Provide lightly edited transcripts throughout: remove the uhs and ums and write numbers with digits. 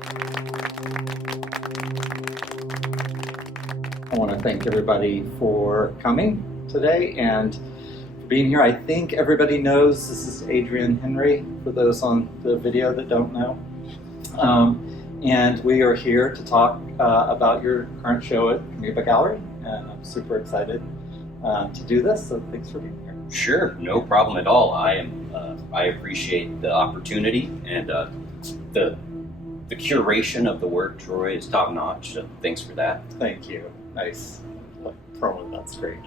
I want to thank everybody for coming today and for being here. I think everybody knows this is Adrian Henry, for those on the video that don't know. And we are here to talk about your current show at Amoeba Gallery, and I'm super excited to do this, so thanks for being here. Sure, no problem at all. I appreciate the opportunity, and the curation of the work, Troy, is top notch. So thanks for that. Thank you. Nice promo. That's great.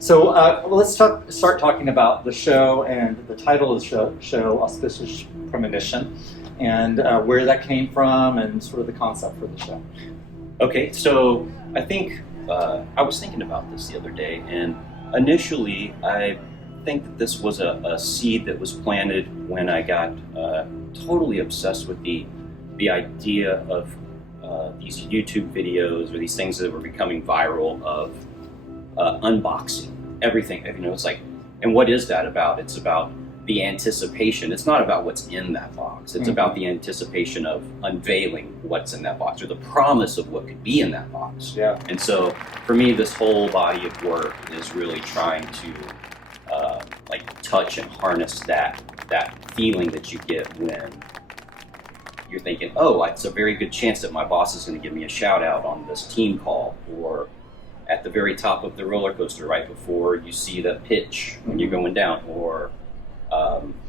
So let's start talking about the show and the title of the show, Auspicious Premonition, and where that came from and sort of the concept for the show. Okay, so I think I was thinking about this the other day, and initially I think that this was a seed that was planted when I got totally obsessed with the idea of these YouTube videos or these things that were becoming viral of unboxing everything. You know, it's like, and what is that about? It's about the anticipation. It's not about what's in that box. It's about the anticipation of unveiling what's in that box, or the promise of what could be in that box. Yeah. And so for me, this whole body of work is really trying to like touch and harness that feeling that you get when you're thinking, oh, it's a very good chance that my boss is going to give me a shout out on this team call, or at the very top of the roller coaster right before you see the pitch when you're going down, or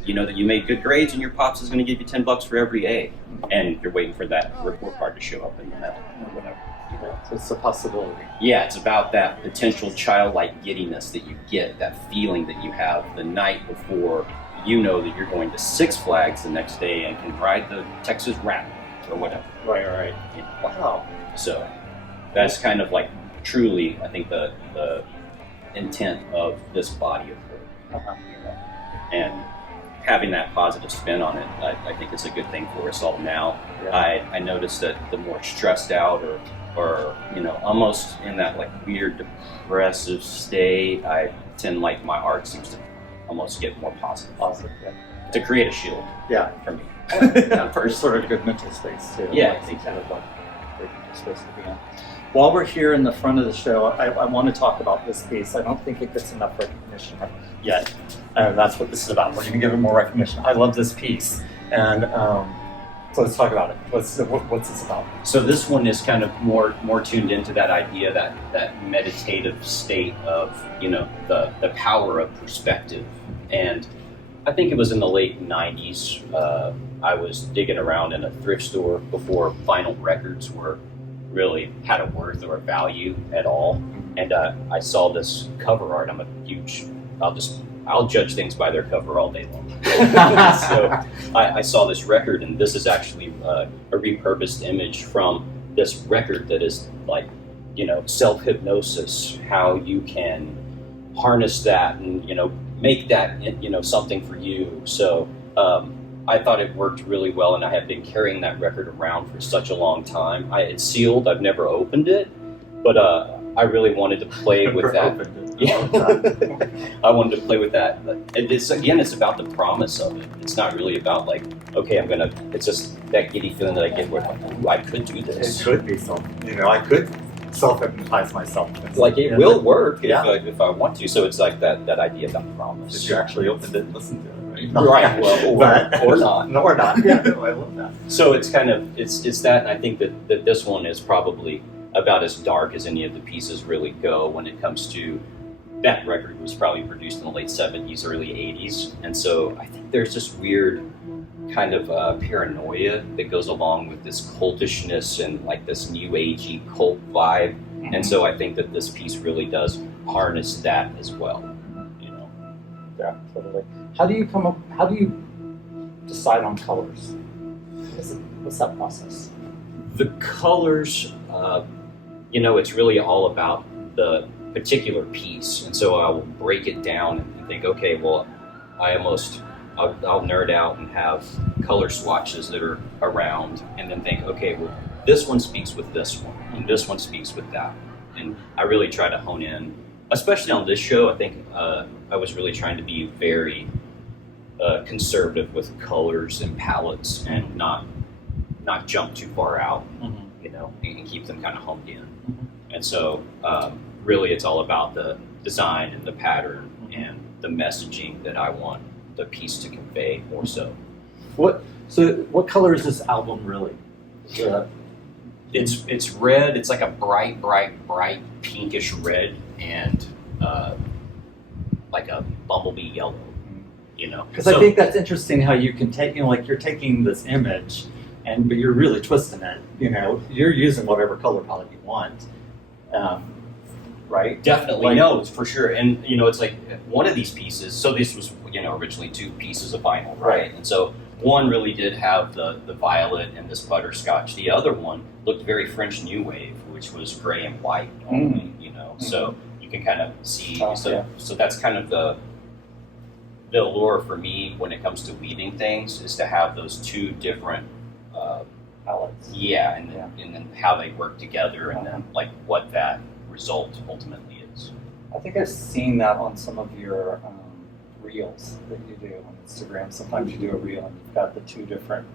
you know that you made good grades and your pops is going to give you $10 for every A, and you're waiting for that report card to show up in the mail or whatever. You know? So it's a possibility. Yeah, it's about that potential childlike giddiness that you get, that feeling that you have the night before you know that you're going to Six Flags the next day and can ride the Texas Raptor or whatever. Right. Yeah. Wow. So that's kind of like truly, I think, the intent of this body of work. Uh-huh. You know? And having that positive spin on it, I think is a good thing for us all now. Yeah. I noticed that the more stressed out or you know, almost in that like weird depressive state, I tend, like, my art seems to almost get more positive. Yeah. To create a shield. Yeah. For me. For sort of good mental space too. Yeah, Like, exactly. kind of like great mental space to be in. While we're here in the front of the show, I want to talk about this piece. I don't think it gets enough recognition yet. That's what this is about. We're going to give it more recognition. I love this piece. And so let's talk about it. What's this about? So this one is kind of more tuned into that idea, that meditative state of, you know, the power of perspective. And I think it was in the late 90s, I was digging around in a thrift store before vinyl records really had a worth or a value at all. And I saw this cover art. I'm a huge, I'll judge things by their cover all day long. So I saw this record, and this is actually a repurposed image from this record that is like, you know, self-hypnosis, how you can harness that and, you know, make that, you know, something for you. So I thought it worked really well, and I have been carrying that record around for such a long time. It's sealed. I've never opened it, but I really wanted to play with that. Yeah, I wanted to play with that. It's about the promise of it. It's not really about like, okay, it's just that giddy feeling that I get where like, ooh, I could do this. It could be I could self-hypnotize myself. Like it will work Yeah. if I want to. So it's like that idea about promise. Did you actually open it and listen to it? Right, well, or not. No, or not. Yeah, no, I love that. So it's kind of, it's that, and I think that this one is probably about as dark as any of the pieces really go when it comes to, that record was probably produced in the late 70s, early 80s, and so I think there's this weird kind of paranoia that goes along with this cultishness and like this new agey cult vibe, and so I think that this piece really does harness that as well. Yeah, totally. How do you decide on colors? What's that process? The colors, you know, it's really all about the particular piece. And so I will break it down and think, okay, well, I'll nerd out and have color swatches that are around, and then think, okay, well, this one speaks with this one, and this one speaks with that. And I really try to hone in, especially on this show. I think I was really trying to be very conservative with colors and palettes, and not not jump too far out, Mhm. you know, and keep them kind of honed in. Mhm. And so really it's all about the design and the pattern and the messaging that I want the piece to convey more so. What color is this album really? It's red. It's like a bright pinkish red and like a bumblebee yellow, you know. Because I think that's interesting how you can take, like you're taking this image, but you're really twisting it. You know, you're using whatever color palette you want, right? Definitely, Like- no, it's for sure. And you know, it's like one of these pieces. So this was, you know, originally 2 pieces of vinyl, right? And so one really did have the violet and this butterscotch. The other one looked very French New Wave, which was gray and white only, you know. So you can kind of see. Oh, so yeah. so that's kind of the allure for me when it comes to weaving things, is to have those 2 different. Palettes. Yeah, and Yeah. and then how they work together, and then like what that result ultimately is. I think I've seen that on some of your reels that you do on Instagram. Sometimes you do a reel and you've got the 2 different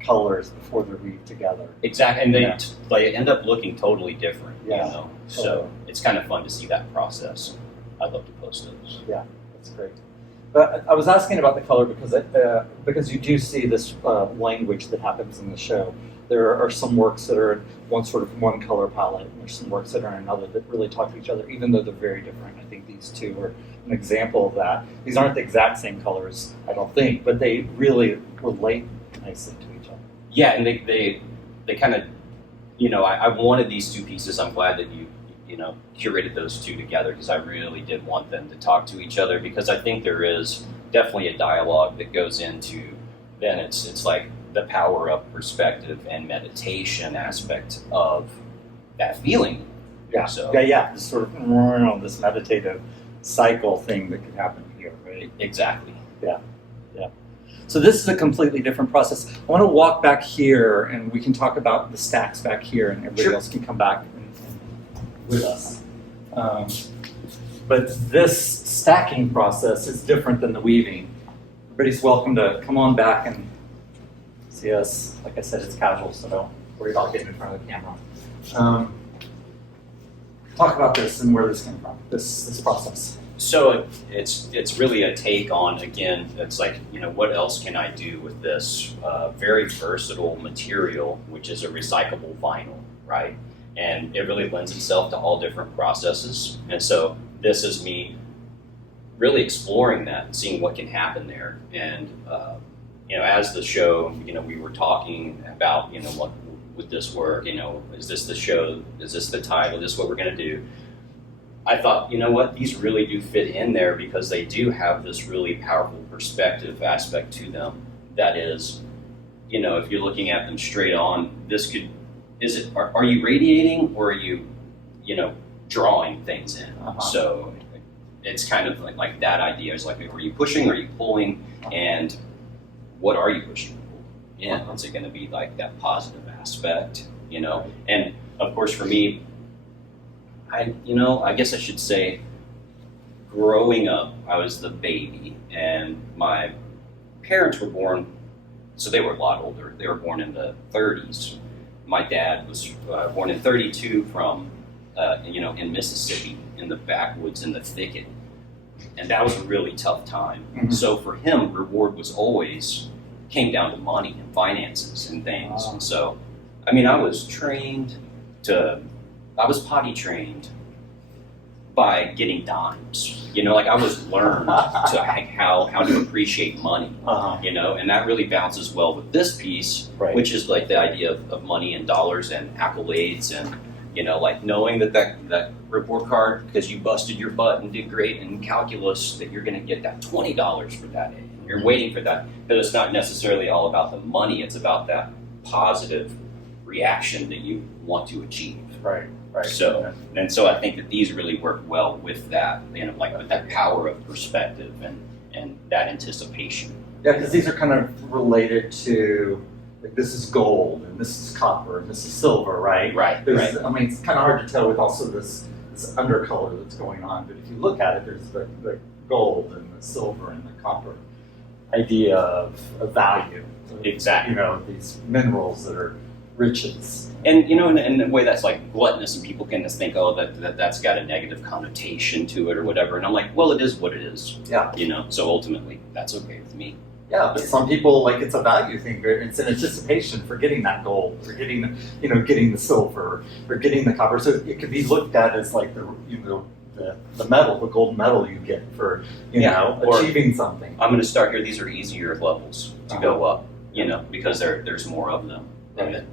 colors before they're weaved together. Exactly, and Yeah. they end up looking totally different, Yeah, you know. So totally. it's kind of fun to see that process. I'd love to post those. That's great. But I was asking about the color because you do see this language that happens in the show. There are some works that are in one color palette, and there's some works that are in another that really talk to each other, even though they're very different. I think these 2 are an example of that. These aren't the exact same colors, I don't think, but they really relate nicely to each other. Yeah, and they kind of, you know, I wanted these 2 pieces. I'm glad that you know, curated those 2 together, because I really did want them to talk to each other, because I think there is definitely a dialogue that goes into, then it's like the power of perspective and meditation aspect of that feeling. Yeah, So this sort of this meditative cycle thing that could happen here, right? exactly. So this is a completely different process. I want to walk back here, and we can talk about the stacks back here, and everybody Sure. else can come back and with us. But this stacking process is different than the weaving. Everybody's welcome to come on back and see us. Like I said, it's casual, so don't worry about getting in front of the camera. Talk about this and where this came from, this process. So it's really a take on, again, it's like, you know, what else can I do with this very versatile material, which is a recyclable vinyl, right? And it really lends itself to all different processes. And so this is me really exploring that and seeing what can happen there. And, you know, as the show, you know, we were talking about, you know, what would this work? You know, is this the show? Is this the title? Is this what we're going to do? I thought, you know what, these really do fit in there, because they do have this really powerful perspective aspect to them. That is, you know, if you're looking at them straight on, this could, are you radiating, or are you, you know, drawing things in? Uh-huh. So it's kind of like that idea is like, are you pushing, are you pulling, and what are you pushing? Yeah, is it going to be like that positive aspect, you know? And of course, for me, I guess I should say, growing up, I was the baby, and my parents were born, so they were a lot older. They were born in the 30s. My dad was born in 32 from, you know, in Mississippi, in the backwoods, in the thicket. And that was a really tough time. Mhm. So for him, reward was always, came down to money and finances and things. Wow. And so, I mean, I was potty trained by getting dimes. You know, like I was learned to how to appreciate money. Uh-huh. You know, and that really bounces well with this piece, Right. which is like the idea of money and dollars and accolades, and you know, like knowing that report card, because you busted your butt and did great in calculus, that you're going to get that $20 for that A. And you're waiting for that, because it's not necessarily all about the money; it's about that positive reaction that you want to achieve. Right. So, and so I think that these really work well with that, you know, like with that power of perspective and that anticipation. Yeah, because these are kind of related to, like, this is gold, and this is copper, and this is silver, right? Right, There's, right. I mean, it's kind of hard to tell with also this undercolor that's going on, but if you look at it, there's the gold and the silver and the copper. idea of value. Exactly. You know, these minerals that are riches. And you know, in a way that's like gluttonous, and people can just think, oh, that's got a negative connotation to it or whatever. And I'm like, well, it is what it is. Yeah. You know, so ultimately, that's okay with me. Yeah, but some people, like, it's a value thing. It's an anticipation for getting that gold, or getting, you know, getting the silver, or getting the copper. So it could be looked at as like the, you know, the medal, the gold medal you get for, you know, or achieving something. I'm going to start here. These are easier levels to go up, you know, because there's more of them. Right. And then,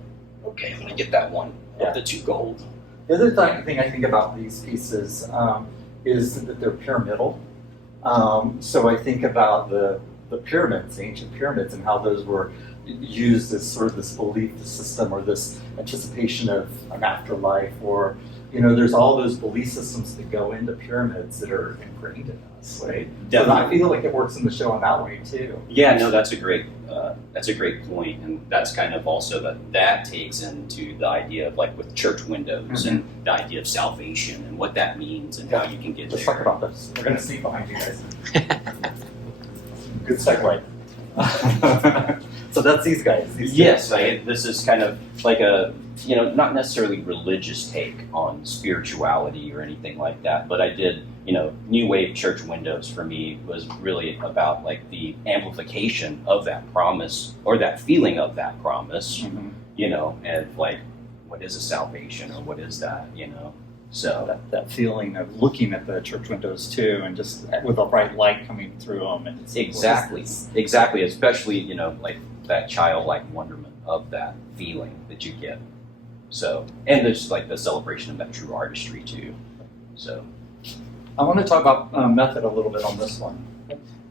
okay, I'm going to get that one, Yeah. the 2 gold. The other thing I think about these pieces is that they're pyramidal. So I think about the pyramids, the ancient pyramids, and how those were used as sort of this belief system or this anticipation of an afterlife, or, you know, there's all those belief systems that go into pyramids that are ingrained in us, right? So I feel like it works in the show in that way too. Yeah, no, that's a great point, and that's kind of also that takes into the idea of like with church windows and the idea of salvation and what that means and how you can get Let's there. talk about this. We're going to sneak behind you guys. Good segue. So that's these guys. These Yes, guys. this is kind of like a, you know, not necessarily religious take on spirituality or anything like that, but I did, you know, New Wave church windows for me was really about like the amplification of that promise or that feeling of that promise, Mhm. you know, and like, what is a salvation or what is that, you know? So That feeling of looking at the church windows too, and just with a bright light coming through them, and it's exactly, especially, you know, like that childlike wonderment of that feeling that you get. So, and there's like the celebration of that true artistry too. So, I want to talk about method a little bit on this one.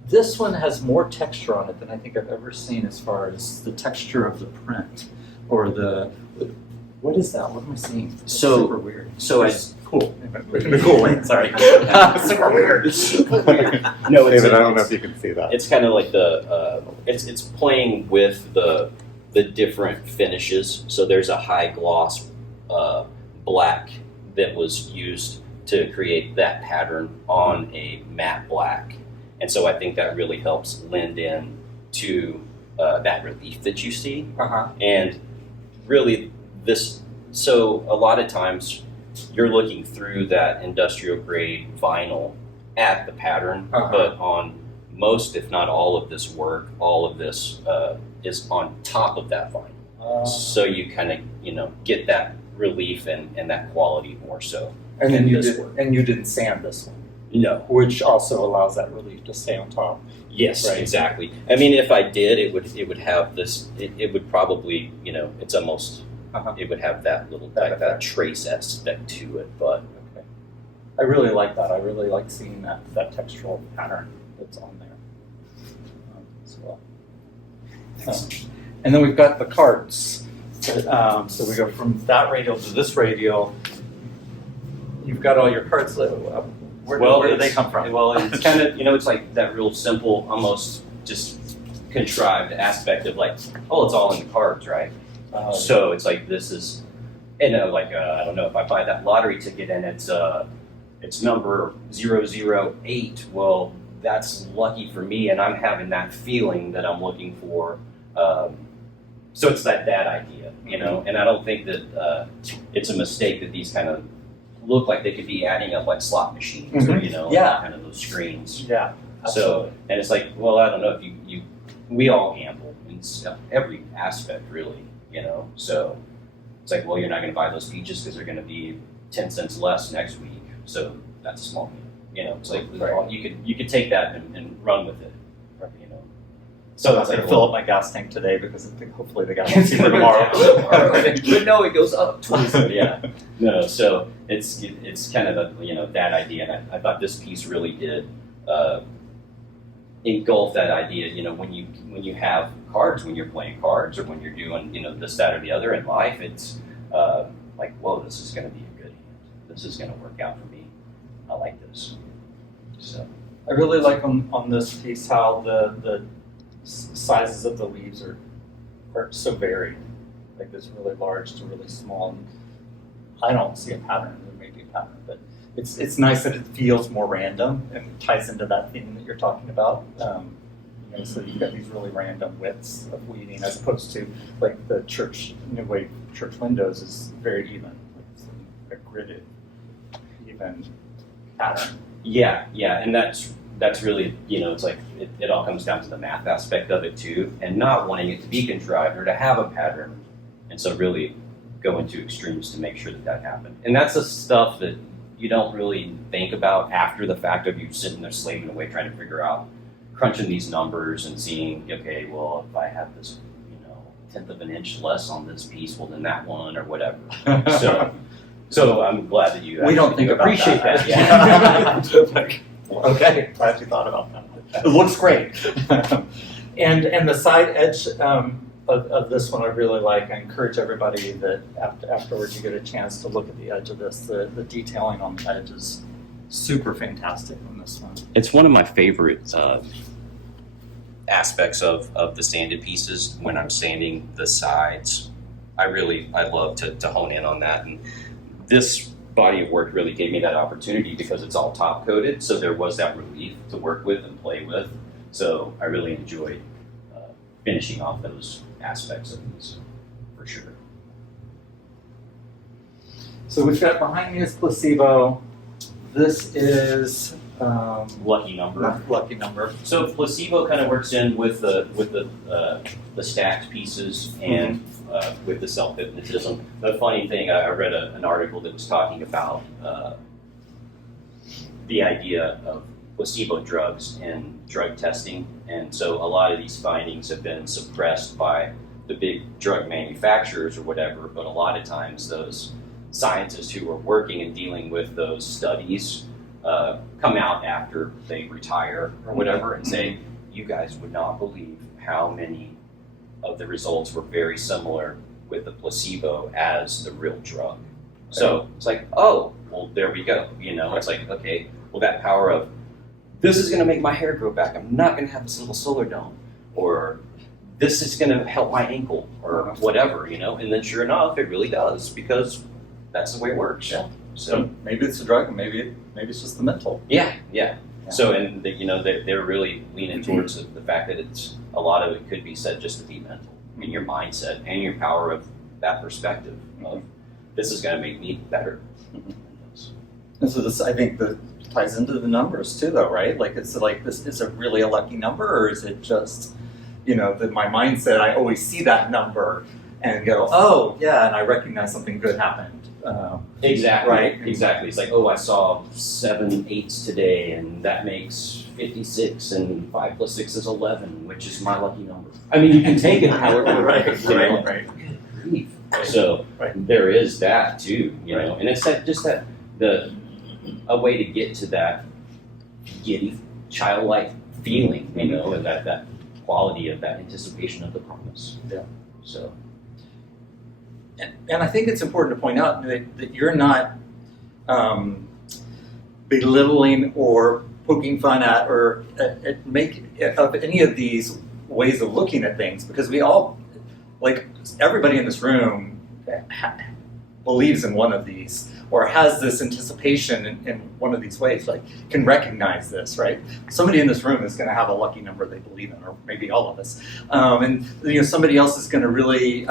This one has more texture on it than I think I've ever seen, as far as the texture of the print or what is that? What am I seeing? It's So- super weird. so It's cool. In a cool way. Sorry. Super weird. no, it's, David, I don't know if you can see that. it's kind of like it's playing with the different finishes. So there's a high gloss black that was used to create that pattern on a matte black, and so I think that really helps lend in to that relief that you see. Uh-huh. And really so a lot of times you're looking through that industrial grade vinyl at the pattern, Uh-huh. but on most, if not all of this work, all of this is on top of that vinyl. So you kind of, you know, get that relief and that quality more so. And then in this work. you didn't sand this one, No. which also allows that relief to stay on top. Yes, Right. exactly. I mean, if I did, it would have this. It would probably, you know, it's almost. Uh-huh. It would have that little That that trace aspect to it, but Okay. I really like that. I really like seeing that textural pattern that's on there as well. And then we've got the cards. So we go from that radial to this radial. You've got all your cards. Where do they come from? Well, it's kind of, you know, it's like that real simple, almost just contrived aspect of like, oh, it's all in the cards, right? So it's like this is, you know, like I don't know, if I buy that lottery ticket and it's number 008. Well, that's lucky for me, and I'm having that feeling that I'm looking for. So it's that idea, you know, and I don't think that it's a mistake that these kind of look like they could be adding up like slot machines or, you know, Yeah. kind of those screens. Yeah. So, and it's like, well, I don't know if we all gamble in every aspect, really, you know. So it's like, well, you're not going to buy those peaches because they're going to be 10 cents less next week. So that's a small game, you know. It's like Right. you could take that and run with it, you know. So it's I'm like, going to fill up my gas tank today because I think hopefully the gas will cheaper tomorrow. But no, it goes up. Yeah. No, so it's kind of a, you know, that idea, and I thought this piece really did engulf that idea. You know, when you have cards, when you're playing cards, or when you're doing, you know, this, that, or the other in life, it's like, whoa, this is going to be a good hand. This is going to work out for me. I like this. So I really like on this piece how the sizes of the leaves are so varied. Like this really large to really small. And I don't see a pattern. There may be a pattern, but it's nice that it feels more random and ties into that theme that you're talking about. So you've got these really random widths of weaving, as opposed to like the church New Wave church windows is very even. It's a gridded, even pattern. Yeah, and that's really, it's like it all comes down to the math aspect of it too, and not wanting it to be contrived or to have a pattern, and so really go into extremes to make sure that happened. And that's the stuff that you don't really think about after the fact of you sitting there slaving away trying to figure out, crunching these numbers and seeing, okay, well, if I have this, 1/10 of an inch less on this piece, well, then that one or whatever. So I'm glad that you We don't think about appreciate that. Yeah. Okay, glad you thought about that. It looks great. and the side edge of this one I really like. I encourage everybody that afterwards you get a chance to look at the edge of this. The detailing on the edge is super fantastic on this one. It's one of my favorite aspects of the sanded pieces when I'm sanding the sides. I love to hone in on that, and this body of work really gave me that opportunity because it's all top coated, so there was that relief to work with and play with. So I really enjoyed finishing off those aspects of these for sure. So we've got behind me is Placebo. This is Lucky number. Lucky number. So placebo kind of works in with the stacked pieces and with the self-hypnotism. The funny thing, I read an article that was talking about the idea of placebo drugs in drug testing, and so a lot of these findings have been suppressed by the big drug manufacturers or whatever, but a lot of times those scientists who are working and dealing with those studies come out after they retire or whatever and say, you guys would not believe how many of the results were very similar with the placebo as the real drug. So it's like, oh, well, there we go. It's like, okay, well, that power of this is going to make my hair grow back. I'm not going to have this little solar dome, or this is going to help my ankle, or whatever, And then sure enough, it really does, because that's the way it works. Yeah. So maybe it's a drug, and maybe it's just the mental. Yeah. So, and they're really leaning towards the fact that it's a lot of it could be said just to be mental, in your mindset and your power of that perspective of this is going to make me better. And so this, I think, ties into the numbers too, though, right? Like, it's like this is really a lucky number, or is it just, that my mindset? I always see that number and go, oh yeah, and I recognize something good happened. Exactly. Right. Exactly. It's like, oh, I saw 7 8s today, and that makes 56, and 5 plus 6 is 11, which is my lucky number. I mean, you can take it however. Right. Grief. So there is that too, and it's a way to get to that giddy, childlike feeling, and that quality of that anticipation of the promise. Yeah. So. And I think it's important to point out that you're not belittling or poking fun at or make of any of these ways of looking at things, because we all, like everybody in this room, believes in one of these or has this anticipation in one of these ways, like can recognize this, right? Somebody in this room is going to have a lucky number they believe in, or maybe all of us. And somebody else is going to really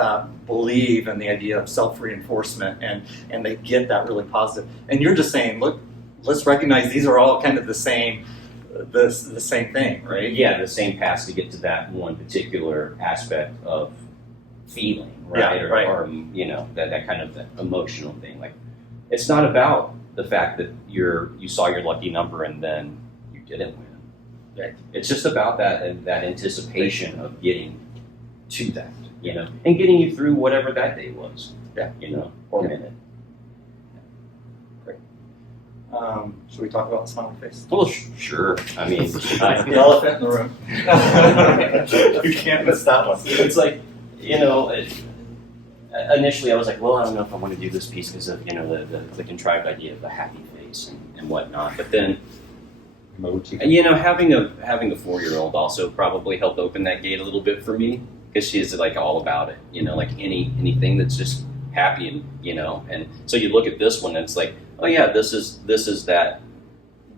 believe in the idea of self-reinforcement, and they get that really positive. And you're just saying, look, let's recognize these are all kind of the same thing, right? Yeah, the same paths to get to that one particular aspect of feeling, right? Yeah, right. Or that kind of that emotional thing. Like, it's not about the fact that you saw your lucky number and then you didn't win. Right. It's just about that anticipation of getting to that, and getting you through whatever that day was. Yeah. Or minute. Great. Should we talk about the smiling face? Well, sure. I mean, The elephant in the room. You can't miss that one. It's like, initially I was like, well, I don't know if I want to do this piece because of, the contrived idea of the happy face and whatnot. But then, having a 4-year-old also probably helped open that gate a little bit for me, because she's like all about it, like anything that's just happy, and so you look at this one and it's like, oh yeah, this is that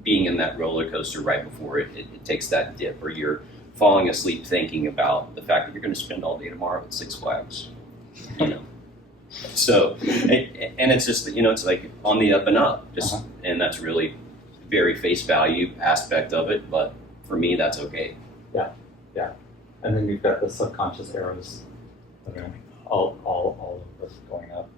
being in that roller coaster right before it takes that dip, or you're falling asleep thinking about the fact that you're going to spend all day tomorrow at Six Flags. You know. So, and it's just, it's like on the up and up, just, and that's really very face value aspect of it. But for me, that's okay. And then you've got the subconscious arrows that are all of this going up.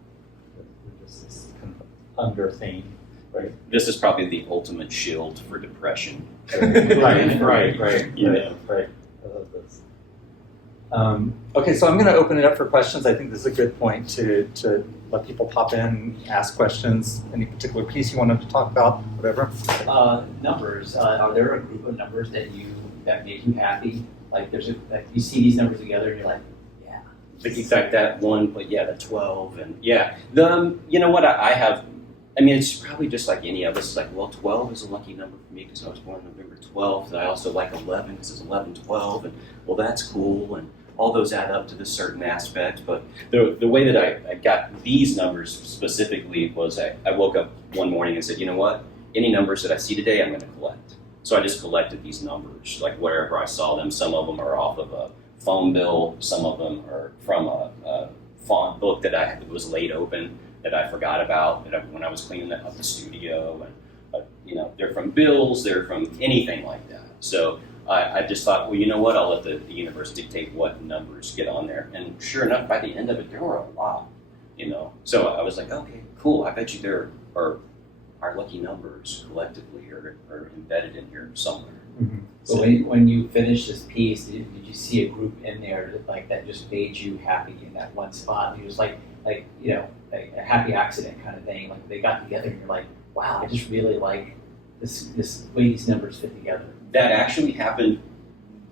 Just this kind of under theme, right? This is probably the ultimate shield for depression. Right. Yeah. Right. I love this. Okay, so I'm going to open it up for questions. I think this is a good point to let people pop in, ask questions. Any particular piece you wanted to talk about, whatever. Numbers. Are there a group of numbers that make you happy? Like you see these numbers together and you're like, yeah. Like exact that one, but yeah, the 12 and yeah. You know what I have. I mean, it's probably just like any of us. It's like, well, 12 is a lucky number for me because I was born November 12th. I also like 11 because it's 11/12, and well, that's cool, and all those add up to this certain aspect. But the way that I got these numbers specifically was I woke up one morning and said, you know what? Any numbers that I see today, I'm going to collect. So I just collected these numbers, like wherever I saw them. Some of them are off of a phone bill. Some of them are from a font book that was laid open that I forgot about when I was cleaning up the studio. And they're from bills. They're from anything like that. So I just thought, well, you know what? I'll let the universe dictate what numbers get on there. And sure enough, by the end of it, there were a lot. So I was like, okay, cool. I bet you there are our lucky numbers collectively are embedded in here somewhere. Mm-hmm. So when you finish this piece, did you see a group in there that just made you happy in that one spot? It was like a happy accident kind of thing. Like they got together and you're like, wow, I just really like this way these numbers fit together. That actually happened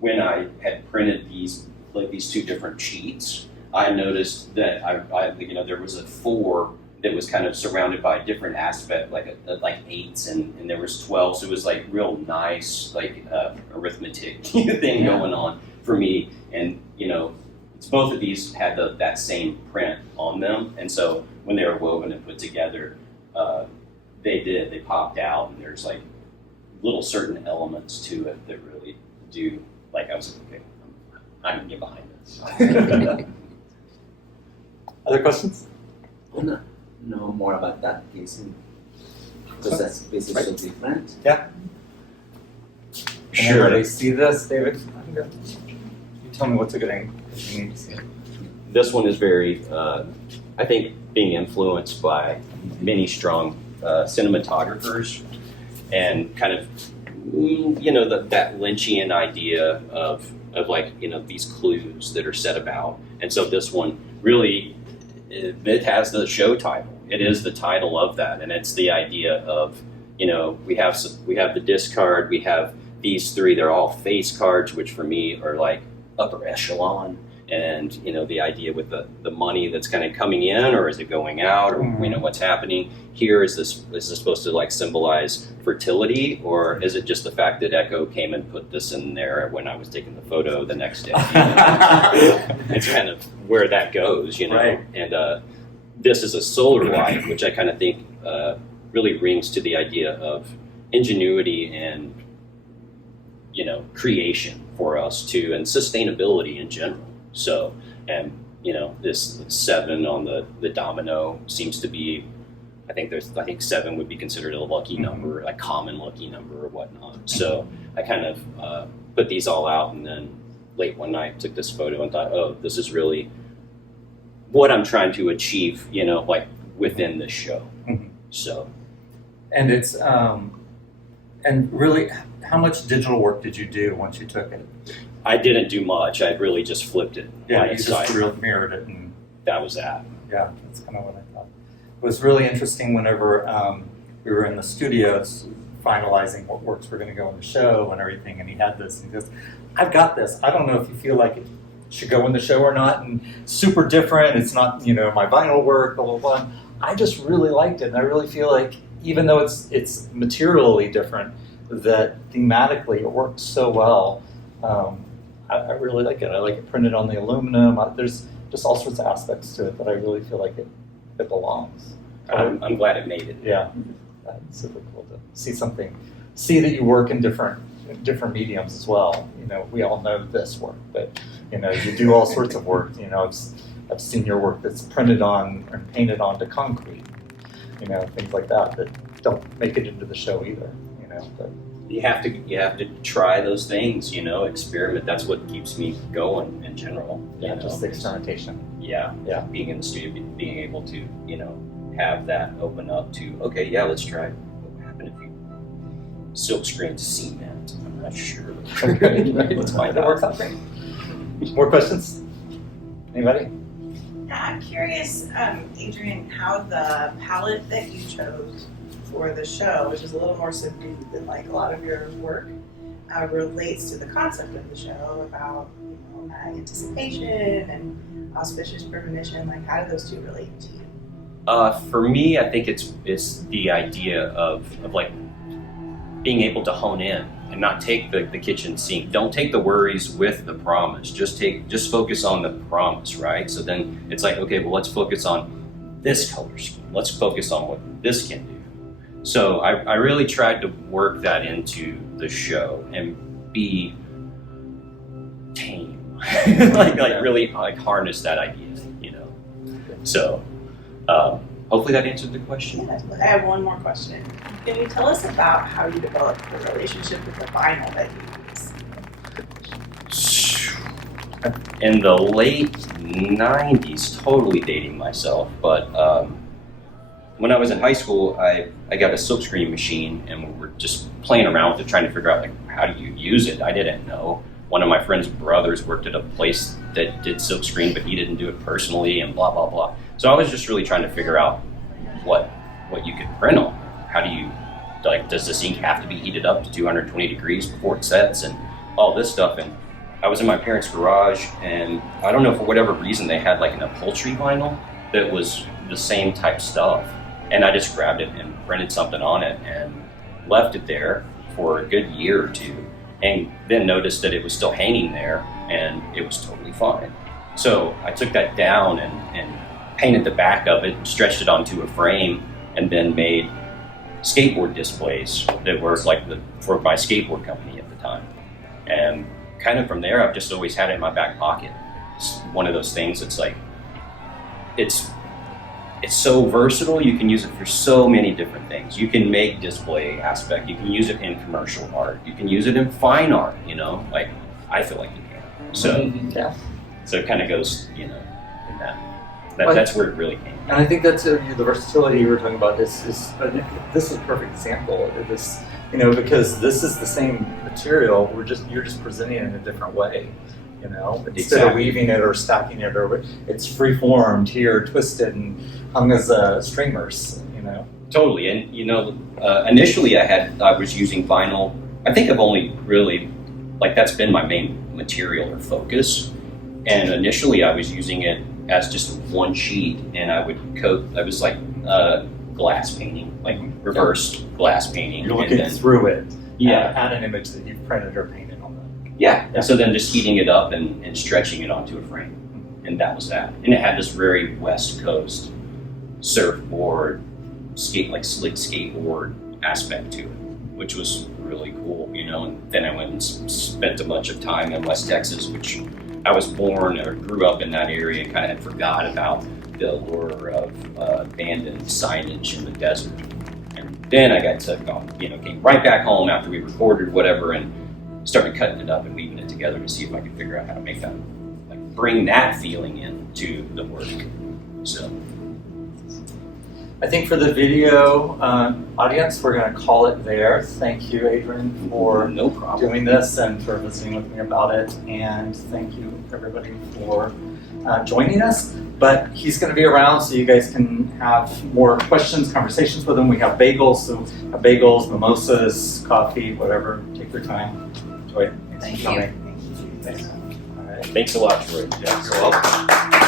when I had printed these two different sheets. I noticed that there was a 4 that was kind of surrounded by a different aspect, like 8s, and there was 12. So it was like real nice, arithmetic thing going on for me. And it's both of these had that same print on them, and so when they were woven and put together, they popped out, and there's like little certain elements to it that really do. Like I was like, okay, I can get behind this. Other questions? I want to know more about that piece because that's basically so different. Yeah. Sure. They see this, David? You tell me what's a good angle you need to see it. This one is very, I think, being influenced by many strong cinematographers and kind of, that Lynchian idea of these clues that are set about. And so this one really, it has the show title. It is the title of that, and it's the idea of, we have the discard, we have these 3. They're all face cards, which for me are like upper echelon, and the idea with the money that's kind of coming in, or is it going out, or what's happening here. Is this supposed to symbolize fertility, or is it just the fact that Echo came and put this in there when I was taking the photo the next day? It's kind of where that goes, Right. And this is a solar light, which I kind of think really rings to the idea of ingenuity and creation for us too, and sustainability in general. So, and this 7 on the domino seems to be, I think 7 would be considered a lucky number, a common lucky number or whatnot. So I kind of put these all out, and then late one night took this photo and thought, oh, this is really what I'm trying to achieve, within this show. Mm-hmm. So, and it's and really, how much digital work did you do once you took it? I didn't do much. I really just flipped it. Yeah, on you its just side. mirrored it, and That was that. yeah, that's kind of what I thought. It was really interesting whenever we were in the studios finalizing what works were going to go in the show and everything, and he had this, and he goes, I've got this. I don't know if you feel like it should go in the show or not, and super different. It's not, my vinyl work, blah, blah, blah. I just really liked it, and I really feel like even though it's materially different, that thematically it works so well. I really like it. I like it printed on the aluminum. There's just all sorts of aspects to it that I really feel like it belongs. I'm glad it made it. Yeah, it's super cool to see that you work in different different mediums as well. You know, we all know this work, but you know, you do all sorts of work. You know, I've seen your work that's printed on and painted onto concrete. You know, things like that don't make it into the show either. You know, but You have to try those things, you know, experiment. That's what keeps me going in general. yeah, you know? just the experimentation. Yeah, Yeah. being in the studio, being able to, you know, have that open up to, okay, yeah, let's try. What would happen if you silk screen cement? I'm not sure. Let's find That out. works out great. More questions? Anybody? I'm curious, Adrian, how the palette that you chose for the show, which is a little more subdued than like a lot of your work, relates to the concept of the show about, you know, anticipation and auspicious premonition. Like, how do those two relate to you? For me, I think it's the idea of like being able to hone in and not take the kitchen sink. Don't take the worries with the promise. Just focus on the promise, right? So then it's like, okay, well, let's focus on this color scheme. Let's focus on what this can do. So I really tried to work that into the show and be tame, like really like harness that idea, you know. So hopefully that answered the question. Yeah, I have one more question. Can you tell us about how you developed the relationship with the vinyl that you use? In the late 90s, totally dating myself, but when I was in high school, I got a silkscreen machine and we were just playing around with it, trying to figure out like how do you use it. I didn't know. One of my friend's brothers worked at a place that did silkscreen, but he didn't do it personally and blah, blah, blah. So I was just really trying to figure out what you could print on. How do you, like, does this ink have to be heated up to 220 degrees before it sets and all this stuff. And I was in my parents' garage and I don't know, for whatever reason, they had like an upholstery vinyl that was the same type stuff. And I just grabbed it and printed something on it and left it there for a good year or two. And then noticed that it was still hanging there and it was totally fine. So I took that down and painted the back of it, stretched it onto a frame, and then made skateboard displays that were like for my skateboard company at the time. And kind of from there, I've just always had it in my back pocket. It's one of those things that's like, it's so versatile. You can use it for so many different things. You can make display aspect. You can use it in commercial art. You can use it in fine art, you know, like I feel like you can. So, Yeah. so it kind of goes, you know, in that's where it really came. And I think that's the versatility you were talking about. This is a perfect example of this, you know, because this is the same material. You're just presenting it in a different way, you know. Instead of Exactly. weaving it or stacking it, or it's free formed here, twisted and hung as streamers, you know. Totally, and you know, initially I was using vinyl. I think I've only really, like that's been my main material or focus. And initially I was using it as just one sheet, and I would coat. I was like glass painting, like reverse glass painting. You're and looking then- through it. Yeah. At an image that you've printed or painted on that. Yeah, and so then just heating it up and stretching it onto a frame. And that was that. And it had this very West Coast surfboard, like slick skateboard aspect to it, which was really cool, you know. And then I went and spent a bunch of time in West Texas, which I was born or grew up in that area and kind of had forgot about the allure of abandoned signage in the desert. And then I got to go, you know, came right back home after we recorded whatever and started cutting it up and weaving it together to see if I could figure out how to make that, like bring that feeling into the work. So I think for the video audience, we're going to call it there. Thank you, Adrian, for no problem. doing this and for listening with me about it. And thank you, everybody, for joining us. But he's going to be around so you guys can have more questions, conversations with him. We have bagels, so bagels, mimosas, coffee, whatever. Take your time. Enjoy it. Thanks for coming. Thank you. Thanks. All right. Thanks a lot, Troy. Yeah, you're welcome.